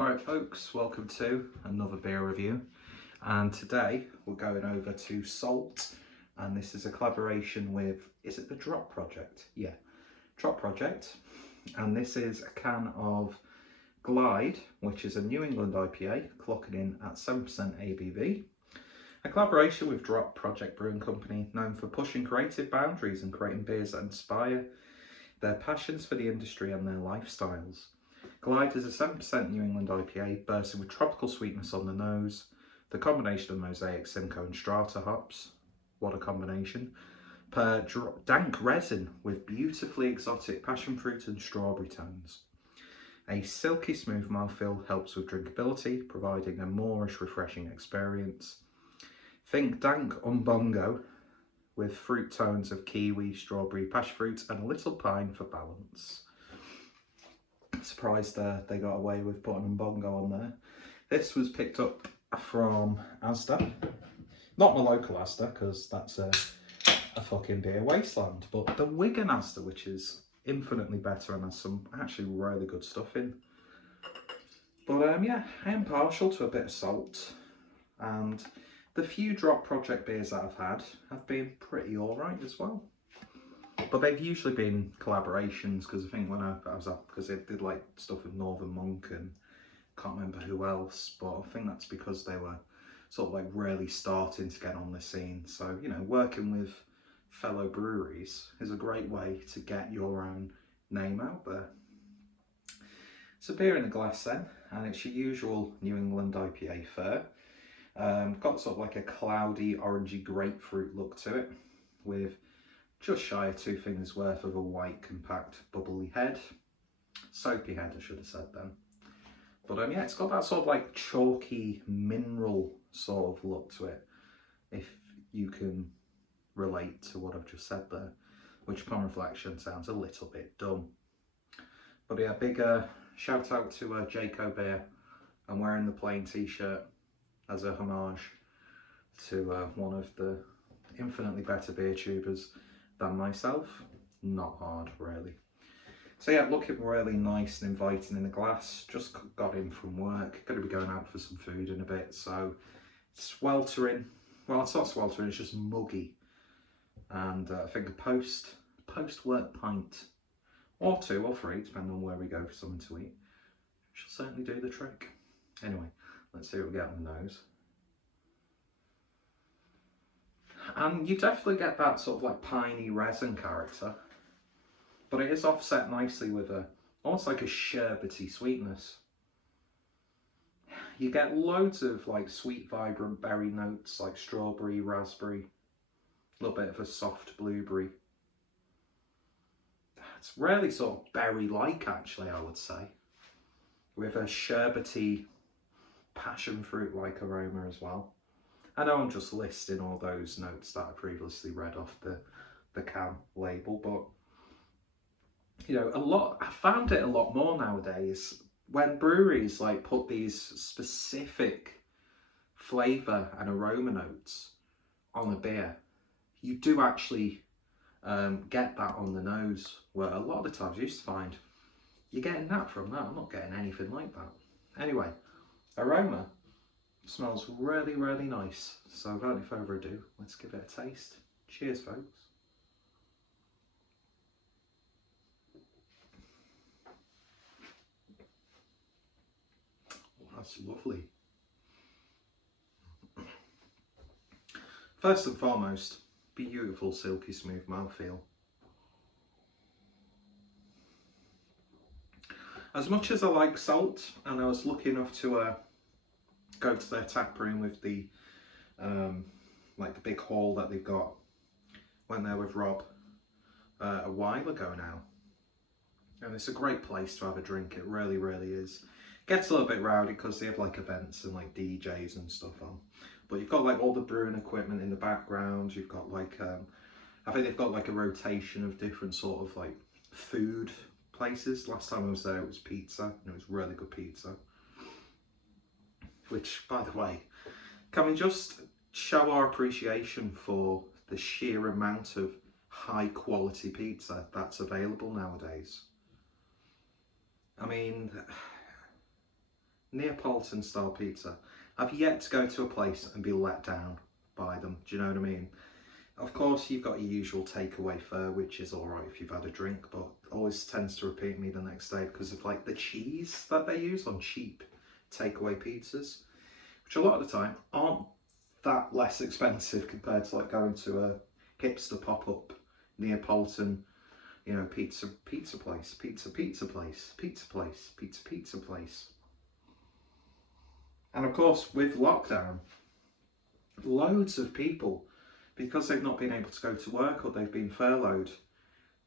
Alright folks, welcome to another beer review, and today we're going over to Salt, and this is a collaboration with, is it the Drop Project? Yeah, Drop Project, and this is a can of Glide, which is a New England IPA, clocking in at 7% ABV. A collaboration with Drop Project Brewing Company, known for pushing creative boundaries and creating beers that inspire their passions for the industry and their lifestyles. Glide is a 7% New England IPA, bursting with tropical sweetness on the nose. The combination of Mosaic, Simcoe and Strata hops, what a combination, per dank resin with beautifully exotic passion fruit and strawberry tones. A silky smooth mouthfeel helps with drinkability, providing a moreish refreshing experience. Think dank Umbungo with fruit tones of kiwi, strawberry, passion fruit and a little pine for balance. Surprised they got away with putting Umbungo on there. This was picked up from Asda. Not my local Asda, because that's a fucking beer wasteland, but the Wigan Asda, which is infinitely better and has some actually really good stuff in. But yeah, I am partial to a bit of salt, and the few Drop Project beers that I've had have been pretty alright as well. But they've usually been collaborations, because I think when I was up, because they did like stuff with Northern Monk and can't remember who else, but I think that's because they were sort of like really starting to get on the scene. So, you know, working with fellow breweries is a great way to get your own name out there. It's a beer in a glass then, and it's your usual New England IPA fare. Got sort of like a cloudy, orangey grapefruit look to it, with just shy of 2 fingers worth of a white, compact, bubbly head. Soapy head, I should have said then. But yeah, it's got that sort of like chalky, mineral sort of look to it, if you can relate to what I've just said there, which upon reflection sounds a little bit dumb. But yeah, big shout out to Jayco Beer. I'm wearing the plain t-shirt as a homage to one of the infinitely better beer tubers than myself. Not hard, really. So yeah, looking really nice and inviting in the glass. Just got in from work, going to be going out for some food in a bit, so sweltering. Well, it's not sweltering, it's just muggy. And I think a post-work pint, or 2 or 3, depending on where we go for something to eat, shall certainly do the trick. Anyway, let's see what we get on the nose. And you definitely get that sort of like piney resin character, but it is offset nicely with almost like a sherbety sweetness. You get loads of like sweet, vibrant berry notes like strawberry, raspberry, a little bit of a soft blueberry. It's really sort of berry-like actually, I would say, with a sherbety, passion fruit-like aroma as well. I know I'm just listing all those notes that I previously read off the can label, but you know, I found it a lot more nowadays when breweries like put these specific flavour and aroma notes on a beer. You do actually get that on the nose, where a lot of the times you used to find you're getting that from that. I'm not getting anything like that. Anyway, aroma. Smells really, really nice. So without any further ado, let's give it a taste. Cheers, folks. Oh, that's lovely. First and foremost, beautiful silky smooth mouthfeel. As much as I like Salt, and I was lucky enough to go to their tap room with the like the big hall that they've got. Went there with Rob a while ago now, and it's a great place to have a drink. It really, really is. Gets a little bit rowdy because they have like events and like DJs and stuff on, but you've got like all the brewing equipment in the background. You've got like I think they've got like a rotation of different sort of like food places. Last time I was there it was pizza, and it was really good pizza. Which, by the way, can we just show our appreciation for the sheer amount of high quality pizza that's available nowadays? I mean, Neapolitan style pizza. I've yet to go to a place and be let down by them. Do you know what I mean? Of course, you've got your usual takeaway fare, which is all right if you've had a drink, but always tends to repeat me the next day because of like the cheese that they use on cheap takeaway pizzas, which a lot of the time aren't that less expensive compared to like going to a hipster pop-up Neapolitan, you know, pizza place. And of course, with lockdown, loads of people, because they've not been able to go to work or they've been furloughed,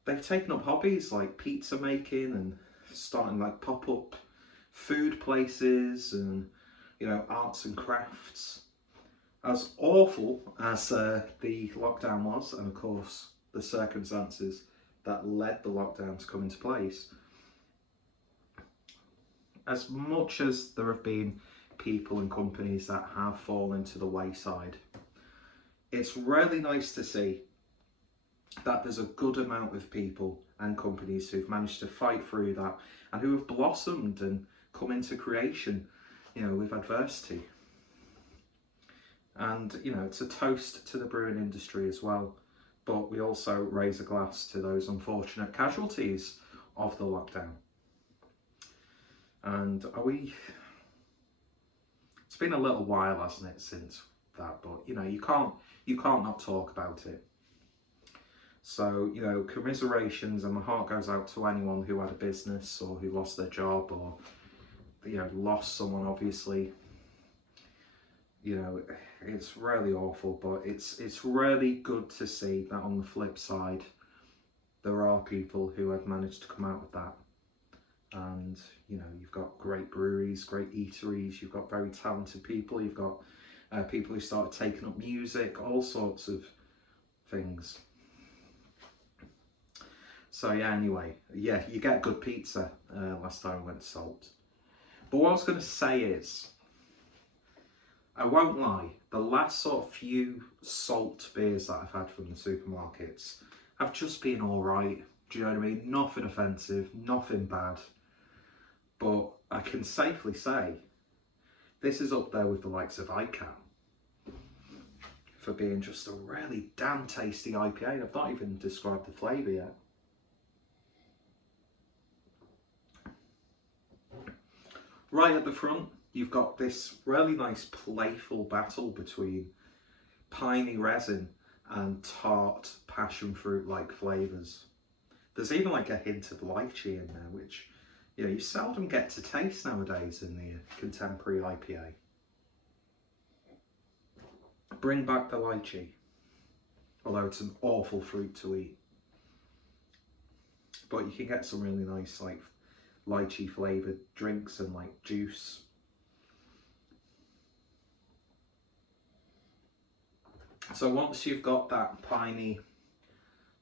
they've taken up hobbies like pizza making and starting like pop-up food places and, you know, arts and crafts. As awful as the lockdown was, and of course the circumstances that led the lockdown to come into place, as much as there have been people and companies that have fallen to the wayside, it's really nice to see that there's a good amount of people and companies who've managed to fight through that and who have blossomed and come into creation, you know, with adversity. And, you know, it's a toast to the brewing industry as well, but we also raise a glass to those unfortunate casualties of the lockdown. And it's been a little while, hasn't it, since that, but you know, you can't not talk about it. So, you know, commiserations, and my heart goes out to anyone who had a business or who lost their job or, you know, lost someone, obviously. You know, it's really awful, but it's really good to see that on the flip side, there are people who have managed to come out of that. And, you know, you've got great breweries, great eateries, you've got very talented people, you've got people who started taking up music, all sorts of things. So yeah, anyway, yeah, you get good pizza last time I went to Salt. But what I was going to say is, I won't lie, the last sort of few Salt beers that I've had from the supermarkets have just been alright. Do you know what I mean? Nothing offensive, nothing bad. But I can safely say this is up there with the likes of ICAP for being just a really damn tasty IPA. I've not even described the flavour yet. Right at the front, you've got this really nice playful battle between piney resin and tart passion fruit like flavours. There's even like a hint of lychee in there, which, you know, you seldom get to taste nowadays in the contemporary IPA. Bring back the lychee, although it's an awful fruit to eat. But you can get some really nice like lychee flavoured drinks and like juice. So once you've got that piney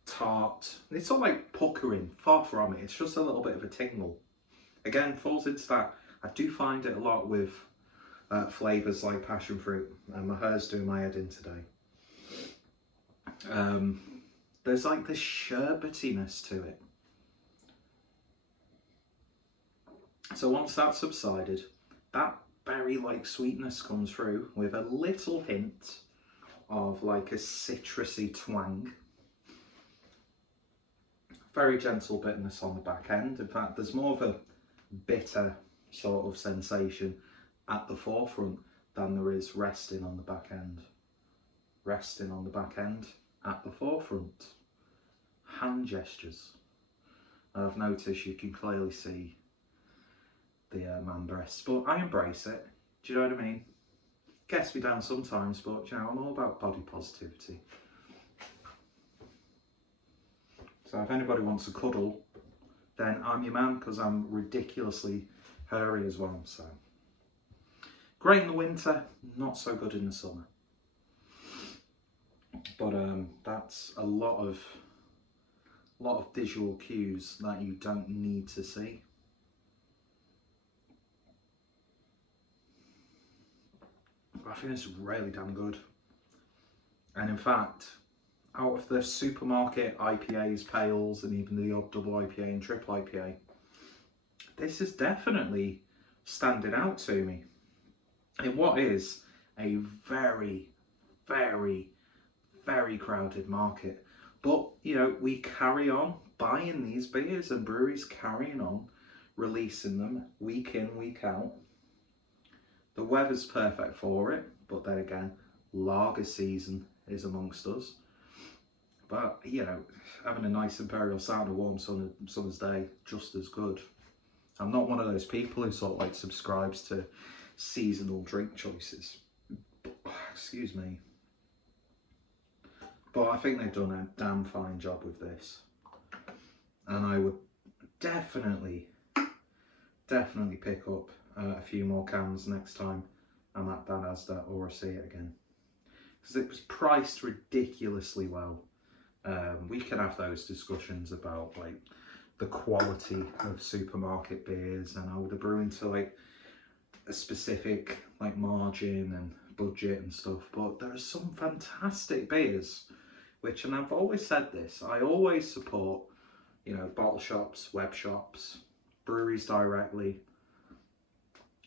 tart, it's not like puckering, far from it, it's just a little bit of a tingle. Again, falls into that. I do find it a lot with flavours like passion fruit, and my hair's doing my head in today. There's like this sherbetiness to it. So once that's subsided, that berry-like sweetness comes through with a little hint of like a citrusy twang. Very gentle bitterness on the back end. In fact, there's more of a bitter sort of sensation at the forefront than there is resting on the back end. Resting on the back end at the forefront. Hand gestures. I've noticed you can clearly see the man breasts, but I embrace it. Do you know what I mean? Gets me down sometimes, but you know, I'm all about body positivity. So if anybody wants a cuddle, then I'm your man, because I'm ridiculously hairy as well. So great in the winter, not so good in the summer. But that's a lot of visual cues that you don't need to see. I think it's really damn good. And in fact, out of the supermarket IPAs, pales, and even the odd double IPA and triple IPA, this is definitely standing out to me in what is a very, very, very crowded market. But, you know, we carry on buying these beers, and breweries carrying on releasing them week in, week out. The weather's perfect for it, but then again, lager season is amongst us. But, you know, having a nice imperial sound, a warm summer's day, just as good. I'm not one of those people who sort of like subscribes to seasonal drink choices. Excuse me. But I think they've done a damn fine job with this. And I would definitely pick up a few more cans next time I'm at Asda or I see it again. Because it was priced ridiculously well. We can have those discussions about like the quality of supermarket beers and how they're brewing to like a specific like margin and budget and stuff, but there are some fantastic beers which, and I've always said this, I always support, you know, bottle shops, web shops, breweries directly,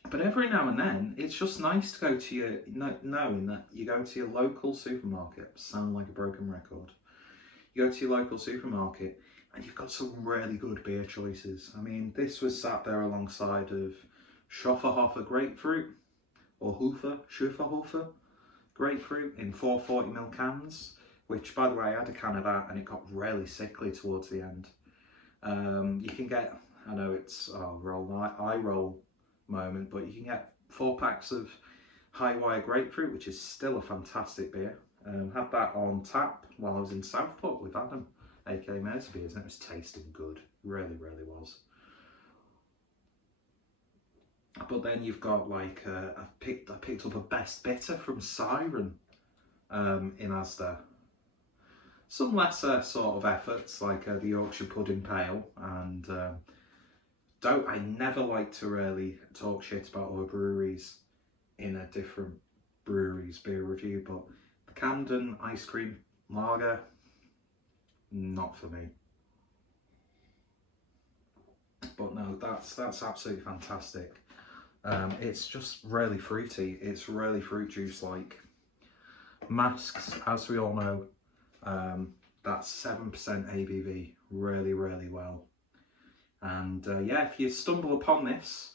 but every now and then it's just nice to go to your, knowing that you go to your local supermarket. Sound like a broken record. You go to your local supermarket and you've got some really good beer choices. I mean, this was sat there alongside of Schofferhofer grapefruit, or Schufferhofer grapefruit in 440ml cans, which, by the way, I had a can of that and it got really sickly towards the end. You can get, I know it's eye roll moment, but you can get 4 packs of high wire grapefruit, which is still a fantastic beer. Had that on tap while I was in Southport with Adam, aka Mares Beers, and it was tasting good. Really, really was. But then you've got like I picked up a best bitter from Siren in Asda. Some lesser sort of efforts like the Yorkshire Pudding Pale, and I never like to really talk shit about other breweries in a different brewery's beer review, but the Camden Ice Cream Lager, not for me. But no, that's absolutely fantastic. It's just really fruity. It's really fruit juice like. Masks, as we all know, that's 7% ABV, really, really well. And yeah, if you stumble upon this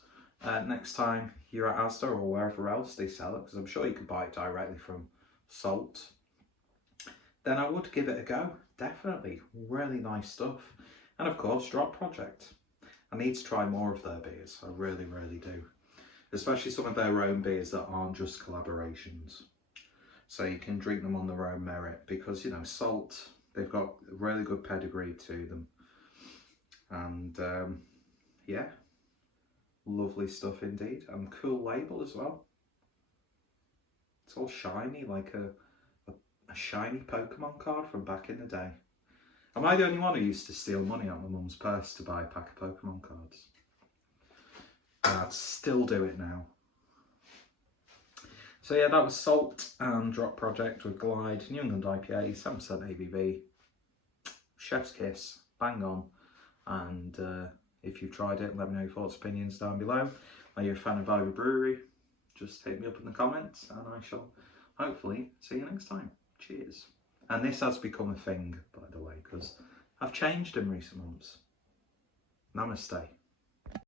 next time you're at Asda or wherever else they sell it, because I'm sure you can buy it directly from Salt, then I would give it a go. Definitely, really nice stuff. And of course, Drop Project. I need to try more of their beers. I really, really do. Especially some of their own beers that aren't just collaborations. So you can drink them on their own merit, because, you know, Salt, they've got a really good pedigree to them. And yeah, lovely stuff indeed. And cool label as well. It's all shiny, like a shiny Pokemon card from back in the day. Am I the only one who used to steal money out of my mum's purse to buy a pack of Pokemon cards? I'd still do it now. So yeah, that was Salt and Drop Project with Glide, New England IPA, 7% ABV, chef's kiss, bang on. And if you've tried it, let me know your thoughts, opinions down below. Are you a fan of either brewery? Just hit me up in the comments and I shall hopefully see you next time. Cheers. And this has become a thing, by the way, because I've changed in recent months. Namaste.